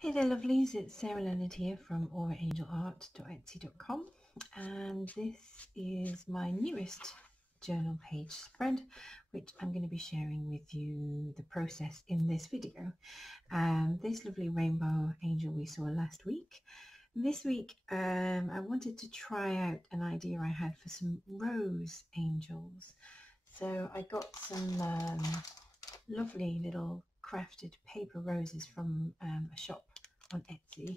Hey there lovelies, it's Sarah Leonard here from auraangelart.etsy.com, and this is my newest journal page spread, which I'm going to be sharing with you the process in this video. This lovely rainbow angel we saw last week. This week I wanted to try out an idea I had for some rose angels. So I got some lovely little crafted paper roses from a shop on Etsy,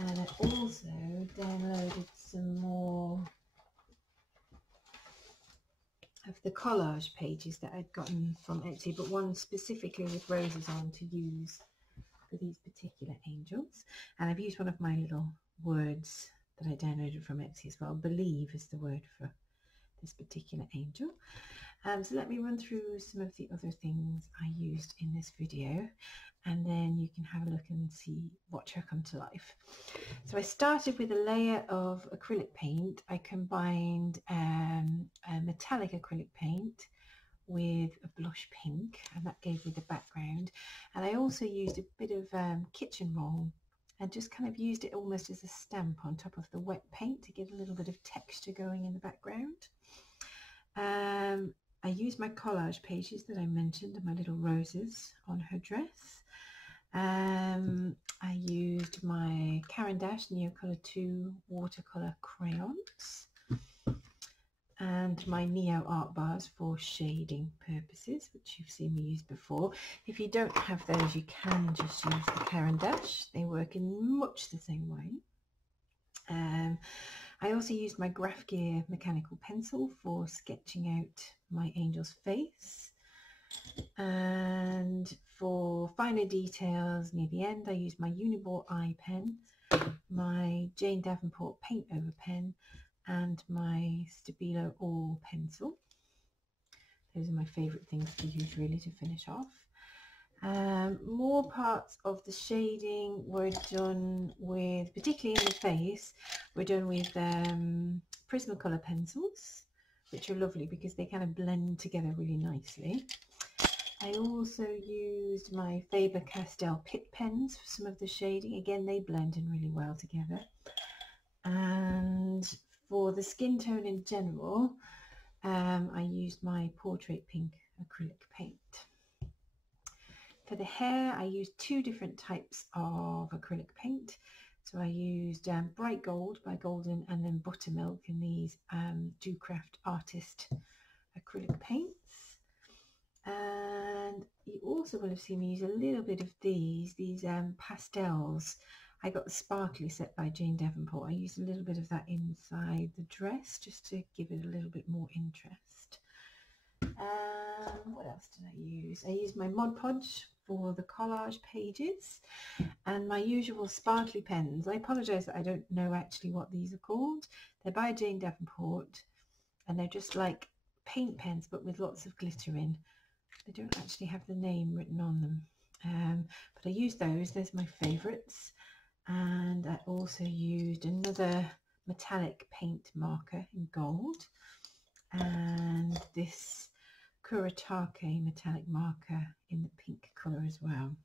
and I also downloaded some more of the collage pages that I'd gotten from Etsy, but one specifically with roses on to use for these particular angels. And I've used one of my little words that I downloaded from Etsy as well. Believe is the word for this particular angel. So let me run through some of the other things I used in this video, and then you can have a look and see, watch her come to life. So I started with a layer of acrylic paint. I combined a metallic acrylic paint with a blush pink, and that gave me the background. And I also used a bit of kitchen roll and just kind of used it almost as a stamp on top of the wet paint to get a little bit of texture going in the background. I used my collage pages that I mentioned and my little roses on her dress. I used my Caran d'Ache Neocolor 2 watercolor crayons and my Neo art bars for shading purposes, which you've seen me use before. If you don't have those, you can just use the Caran d'Ache. They work in much the same way. I also used my Graph Gear mechanical pencil for sketching out my angel's face, and for finer details near the end I used my Uniball eye pen, my Jane Davenport paint over pen, and my Stabilo All pencil. Those are my favourite things to use really to finish off. More parts of the shading were done with, particularly in the face, were done with Prismacolor pencils, which are lovely because they kind of blend together really nicely. I also used my Faber-Castell Pitt pens for some of the shading. Again, they blend in really well together. And for the skin tone in general, I used my Portrait Pink acrylic paint. For the hair, I used two different types of acrylic paint. So I used Bright Gold by Golden and then Buttermilk in these Dewcraft Artist acrylic paints. And you also will have seen me use a little bit of these pastels. I got the Sparkly set by Jane Davenport. I used a little bit of that inside the dress just to give it a little bit more interest. What else did I use? I used my Mod Podge for the collage pages and my usual sparkly pens. I apologise that I don't know actually what these are called. They're by Jane Davenport and they're just like paint pens but with lots of glitter in. They don't actually have the name written on them, but I used those. There's my favourites. And I also used another metallic paint marker in gold and this Kuretake metallic marker in the pink colour as well,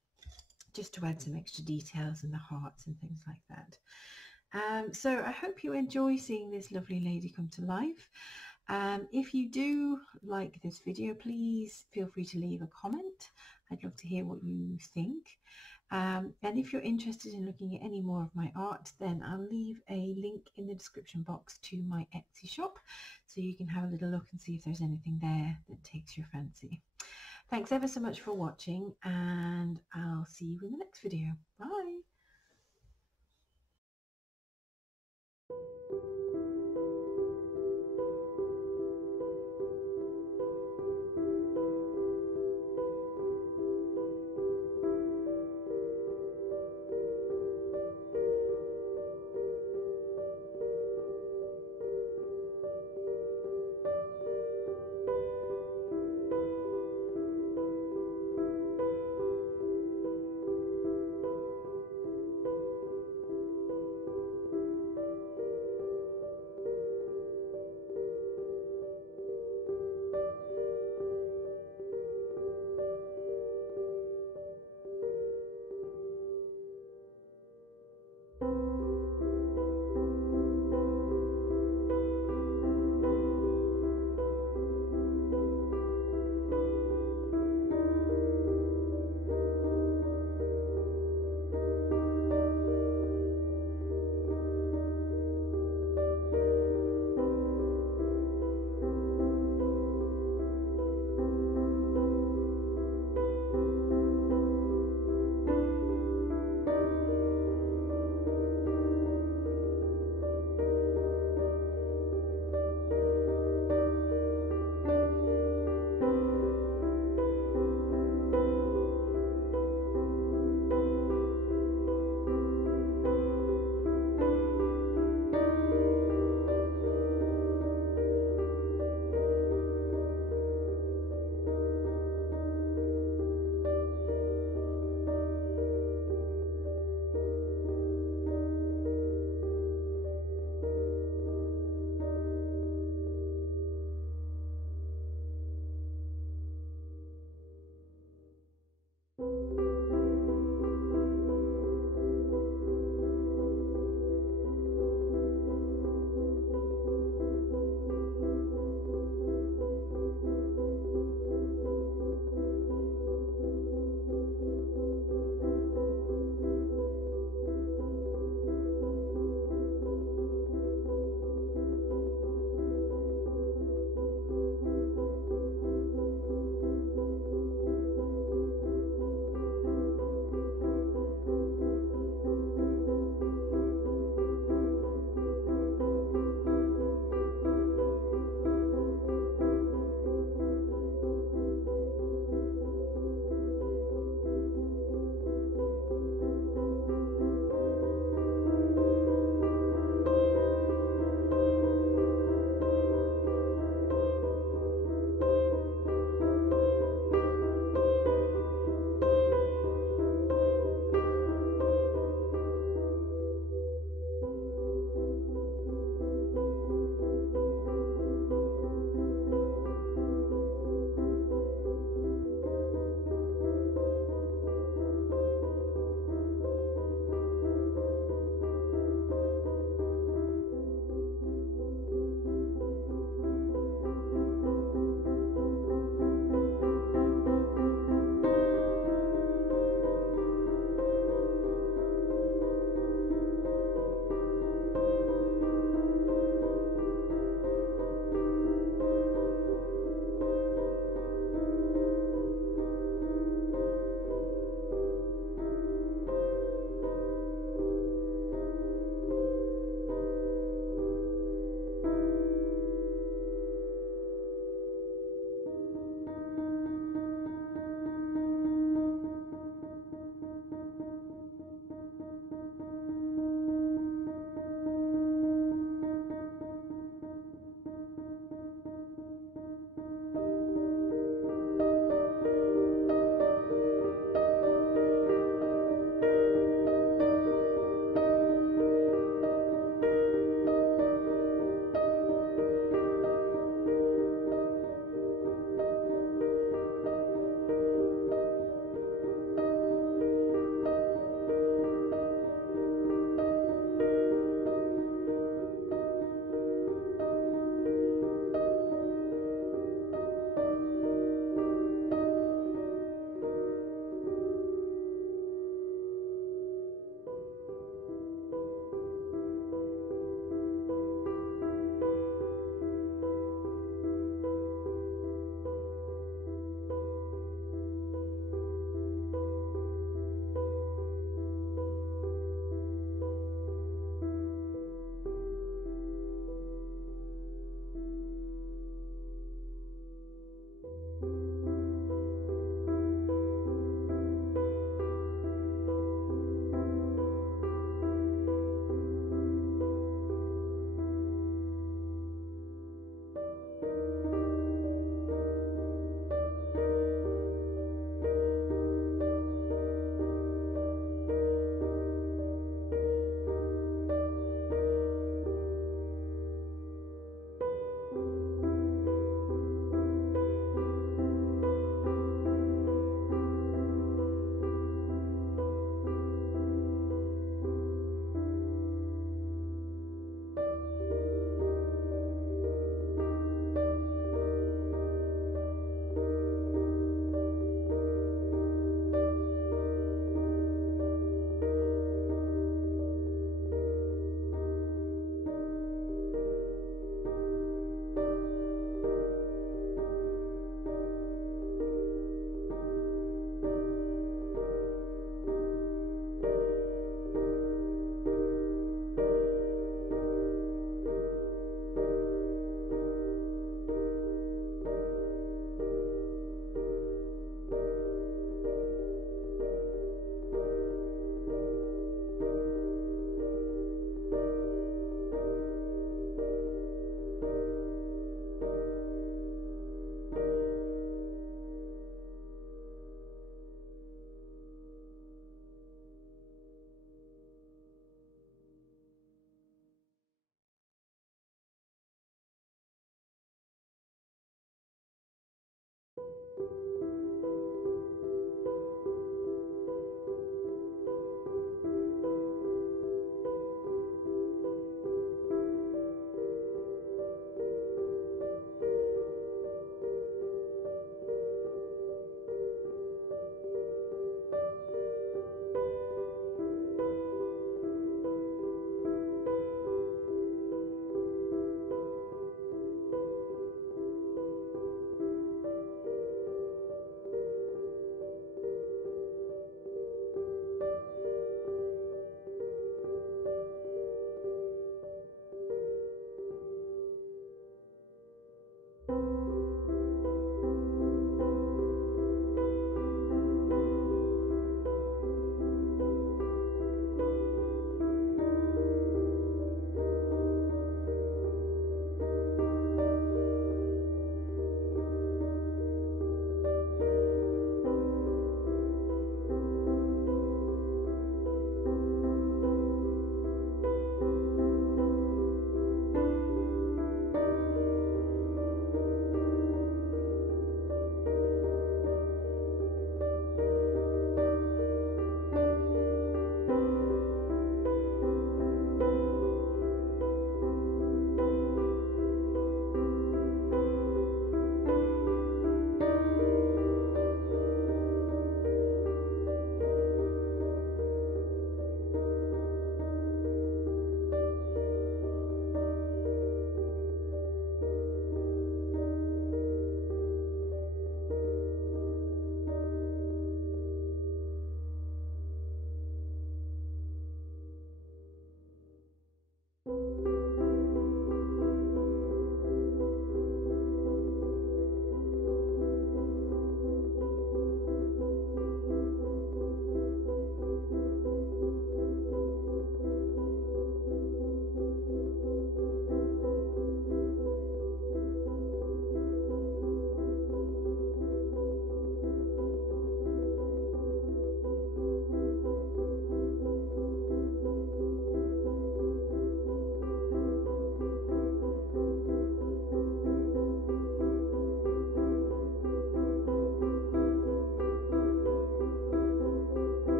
just to add some extra details in the hearts and things like that. So I hope you enjoy seeing this lovely lady come to life. If you do like this video, please feel free to leave a comment. I'd love to hear what you think. And if you're interested in looking at any more of my art, then I'll leave a link in the description box to my Etsy shop so you can have a little look and see if there's anything there that takes your fancy. Thanks ever so much for watching, and I'll see you in the next video. Bye!